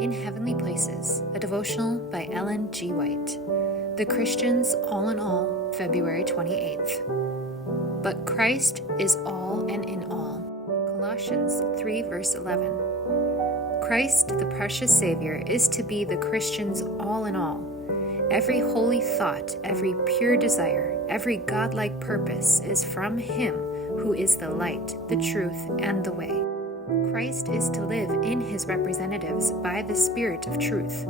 In Heavenly Places, a devotional by Ellen G. White. The Christians All in All, February 28th. But Christ is all and in all. Colossians 3 verse 11. Christ, the precious Savior, is to be the Christian's all in all. Every holy thought, every pure desire, every godlike purpose is from Him who is the light, the truth, and the way. Christ is to live in His representatives by the Spirit of truth.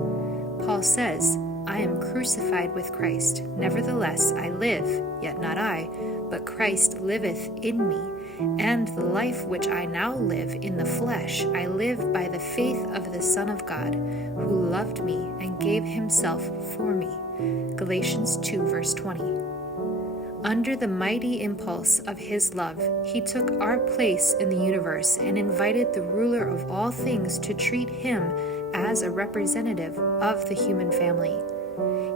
Paul says, I am crucified with Christ. Nevertheless, I live, yet not I, but Christ liveth in me. And the life which I now live in the flesh, I live by the faith of the Son of God, who loved me and gave Himself for me. Galatians 2 verse 20. Under the mighty impulse of His love, He took our place in the universe and invited the ruler of all things to treat Him as a representative of the human family.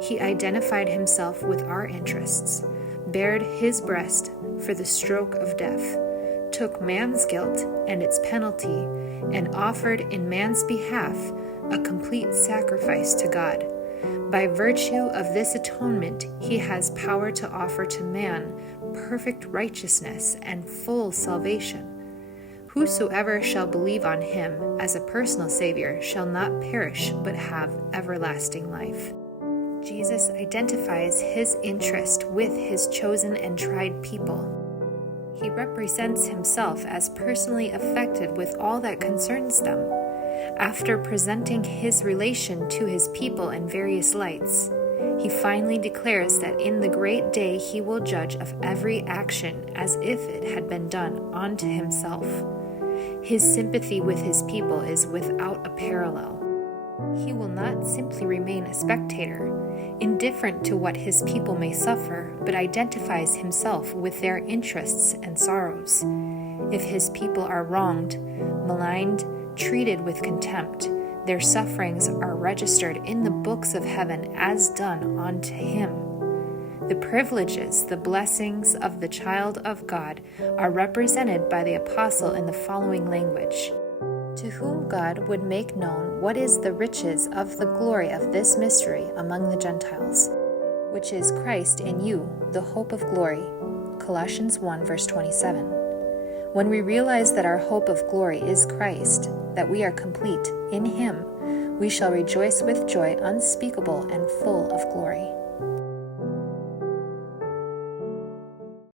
He identified Himself with our interests, bared His breast for the stroke of death, took man's guilt and its penalty, and offered in man's behalf a complete sacrifice to God. By virtue of this atonement, He has power to offer to man perfect righteousness and full salvation. Whosoever shall believe on Him as a personal Savior shall not perish but have everlasting life. Jesus identifies His interest with His chosen and tried people. He represents Himself as personally affected with all that concerns them. After presenting His relation to His people in various lights, He finally declares that in the great day He will judge of every action as if it had been done unto Himself. His sympathy with His people is without a parallel. He will not simply remain a spectator, indifferent to what His people may suffer, but identifies Himself with their interests and sorrows. If His people are wronged, maligned, treated with contempt, their sufferings are registered in the books of heaven as done unto Him. The privileges, the blessings of the child of God are represented by the apostle in the following language. To whom God would make known what is the riches of the glory of this mystery among the Gentiles, which is Christ in you, the hope of glory. Colossians 1 verse 27. When we realize that our hope of glory is Christ, that we are complete in Him, we shall rejoice with joy unspeakable and full of glory.